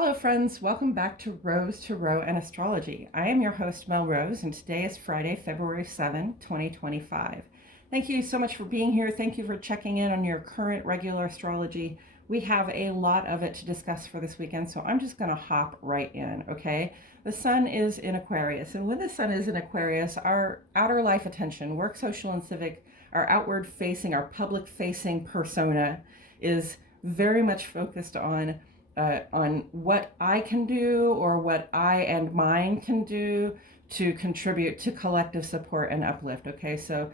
Hello, friends. Welcome back to Rose to Row and Astrology. I am your host, Mel Rose, and today is Friday, February 7, 2025. Thank you so much for being here. Thank you for checking in on your current regular astrology. We have a lot of it to discuss for this weekend, so I'm just going to hop right in, okay? The sun is in Aquarius, and when the sun is in Aquarius, our outer life attention, work, social, and civic, our outward facing, our public facing persona is very much focused on what I can do or what I and mine can do to contribute to collective support and uplift. Okay, so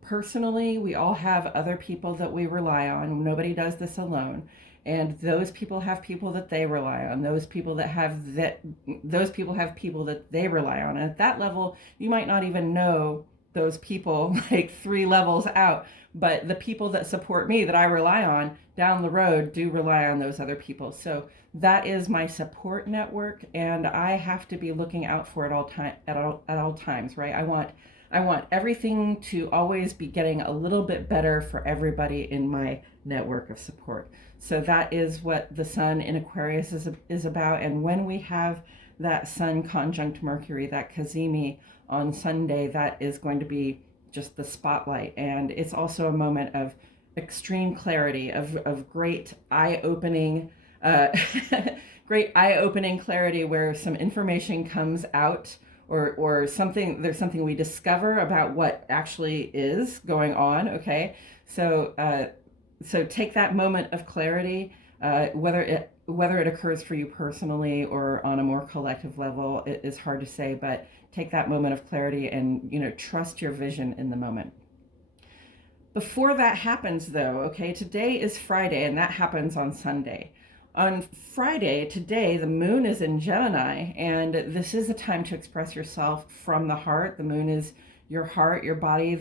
personally, we all have other people that we rely on. Nobody does this alone. And those people have people that they rely on. Those people have people that they rely on. And at that level, you might not even know those people like three levels out, but the people that support me that I rely on down the road do rely on those other people. So that is my support network, and I have to be looking out for it at all times, right? I want everything to always be getting a little bit better for everybody in my network of support. So that is what the sun in Aquarius is about. And when we have that sun conjunct Mercury, that cazimi on Sunday, that is going to be just the spotlight. And it's also a moment of extreme clarity, of great eye-opening great eye-opening clarity, where some information comes out, or there's something we discover about what actually is going on. Okay, so take that moment of clarity, whether it occurs for you personally or on a more collective level, it is hard to say, but take that moment of clarity and trust your vision in the moment. Before that happens, though, okay, today is Friday, and that happens on Sunday. On Friday, today, the moon is in Gemini, and this is a time to express yourself from the heart. The moon is your heart, your body,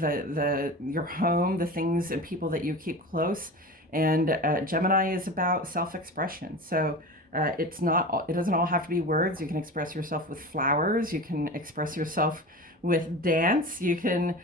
your home, the things and people that you keep close. And Gemini is about self-expression. So it doesn't all have to be words. You can express yourself with flowers. You can express yourself with dance. You can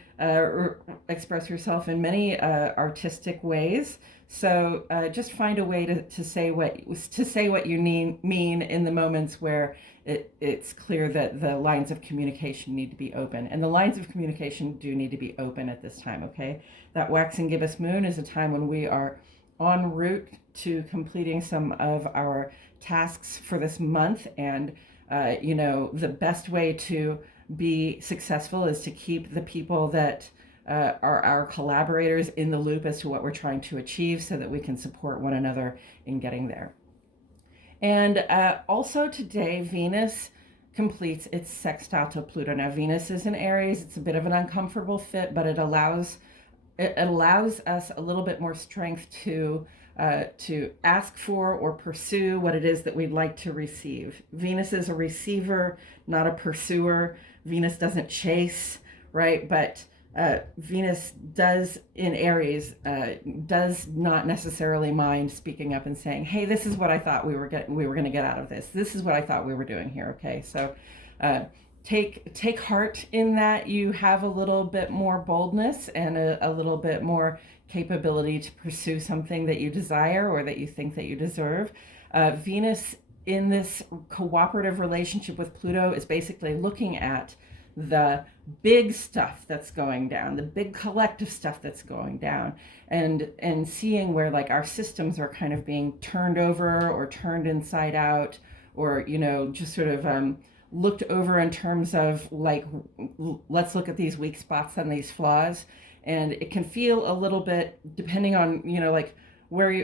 express yourself in many artistic ways. So just find a way to say what you mean in the moments where it's clear that the lines of communication need to be open. And the lines of communication do need to be open at this time, okay? That waxing gibbous moon is a time when we are en route to completing some of our tasks for this month. And, the best way to be successful is to keep the people that are our collaborators in the loop as to what we're trying to achieve, so that we can support one another in getting there. And also today, Venus completes its sextile to Pluto. Now, Venus is in Aries. It's a bit of an uncomfortable fit, but it allows us a little bit more strength to ask for or pursue what it is that we'd like to receive. Venus is a receiver, not a pursuer. Venus doesn't chase, right? But Venus does in Aries does not necessarily mind speaking up and saying, "Hey, this is what I thought we were going to get out of this. This is what I thought we were doing here." Okay, so take heart in that you have a little bit more boldness and a little bit more capability to pursue something that you desire or that you think that you deserve. Venus in this cooperative relationship with Pluto is basically looking at the big stuff that's going down, the big collective stuff that's going down, and seeing where like our systems are kind of being turned over or turned inside out, or just sort of looked over in terms of like, let's look at these weak spots and these flaws. And it can feel a little bit, depending on like where you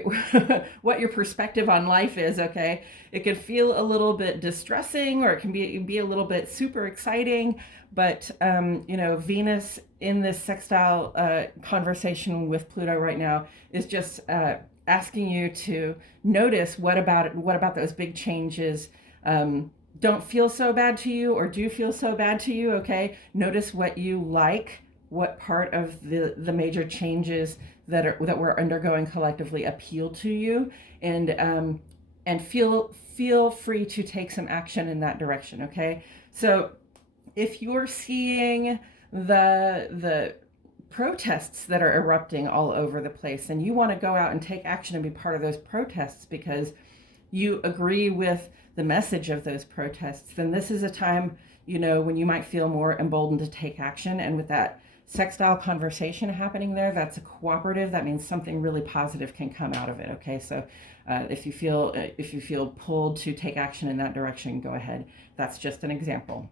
what your perspective on life is, okay, it can feel a little bit distressing, or it can be a little bit super exciting. But Venus in this sextile conversation with Pluto right now is just asking you to notice what about those big changes don't feel so bad to you, or do feel so bad to you. Okay, notice what you like, what part of the major changes that we're undergoing collectively appeal to you, and feel free to take some action in that direction. Okay, so if you're seeing the protests that are erupting all over the place, and you want to go out and take action and be part of those protests, because you agree with the message of those protests, then this is a time, when you might feel more emboldened to take action. And with that sextile conversation happening there, that's a cooperative. That means something really positive can come out of it. Okay, so if you feel pulled to take action in that direction, go ahead. That's just an example.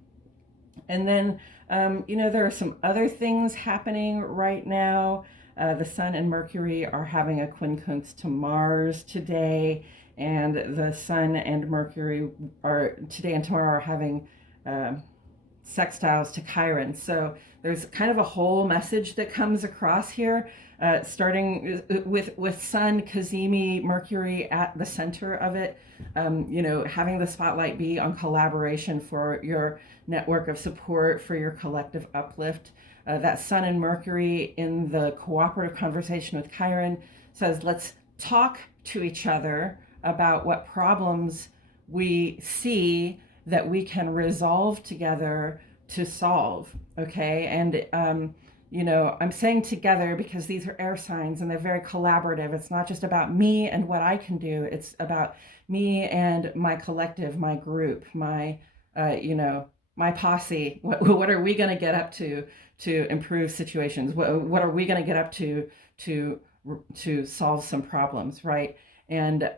And then, there are some other things happening right now. The Sun and Mercury are having a quincunx to Mars today, and the Sun and Mercury are today and tomorrow are having sextiles to Chiron. So there's kind of a whole message that comes across here, starting with Sun, Cazimi, Mercury at the center of it. Having the spotlight be on collaboration for your network of support, for your collective uplift. That Sun and Mercury in the cooperative conversation with Chiron says, let's talk to each other about what problems we see that we can resolve together to solve. Okay. And, I'm saying together because these are air signs and they're very collaborative. It's not just about me and what I can do. It's about me and my collective, my group, my posse. What are we going to get up to improve situations? What are we going to get up to solve some problems, right? And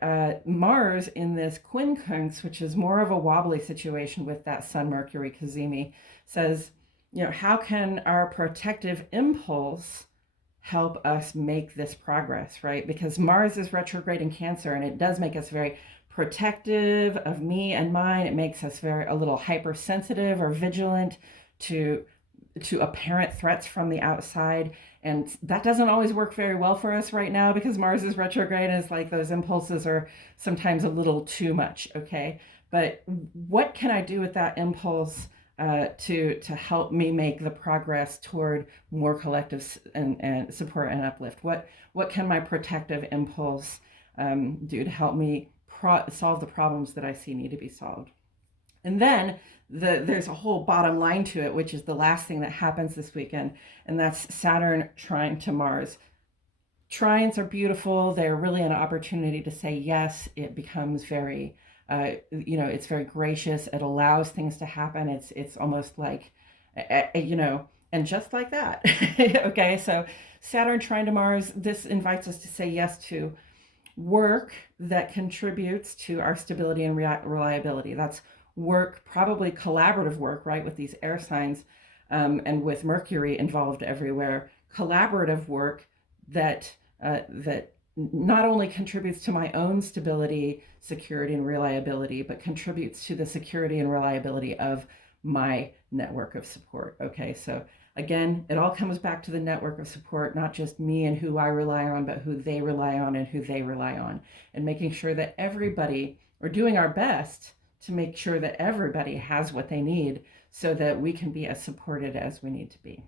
Mars in this quincunx, which is more of a wobbly situation with that Sun Mercury Cazimi, says, how can our protective impulse help us make this progress, right? Because Mars is retrograde in Cancer, and it does make us very protective of me and mine. It makes us a little hypersensitive or vigilant to apparent threats from the outside. And that doesn't always work very well for us right now because Mars is retrograde, and it's like those impulses are sometimes a little too much, okay? But what can I do with that impulse to help me make the progress toward more collective and support and uplift? What can my protective impulse do to help me solve the problems that I see need to be solved? And then there's a whole bottom line to it, which is the last thing that happens this weekend, and that's Saturn trine to Mars. Trines are beautiful. They're really an opportunity to say yes. It becomes very, it's very gracious. It allows things to happen. It's almost like, and just like that. Okay, so Saturn trine to Mars, this invites us to say yes to work that contributes to our stability and reliability. That's work, probably collaborative work, right, with these air signs, and with Mercury involved everywhere. Collaborative work that not only contributes to my own stability, security, and reliability, but contributes to the security and reliability of my network of support. Okay, so again, it all comes back to the network of support, not just me and who I rely on, but who they rely on and who they rely on, and making sure that everybody, we're doing our best to make sure that everybody has what they need so that we can be as supported as we need to be.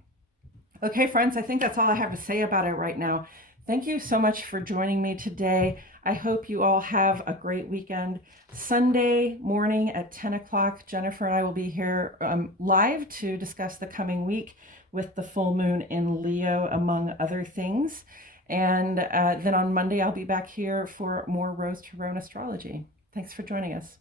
Okay, friends, I think that's all I have to say about it right now. Thank you so much for joining me today. I hope you all have a great weekend. Sunday morning at 10 o'clock, Jennifer and I will be here live to discuss the coming week with the full moon in Leo, among other things. And then on Monday, I'll be back here for more Rose to Roan astrology. Thanks for joining us.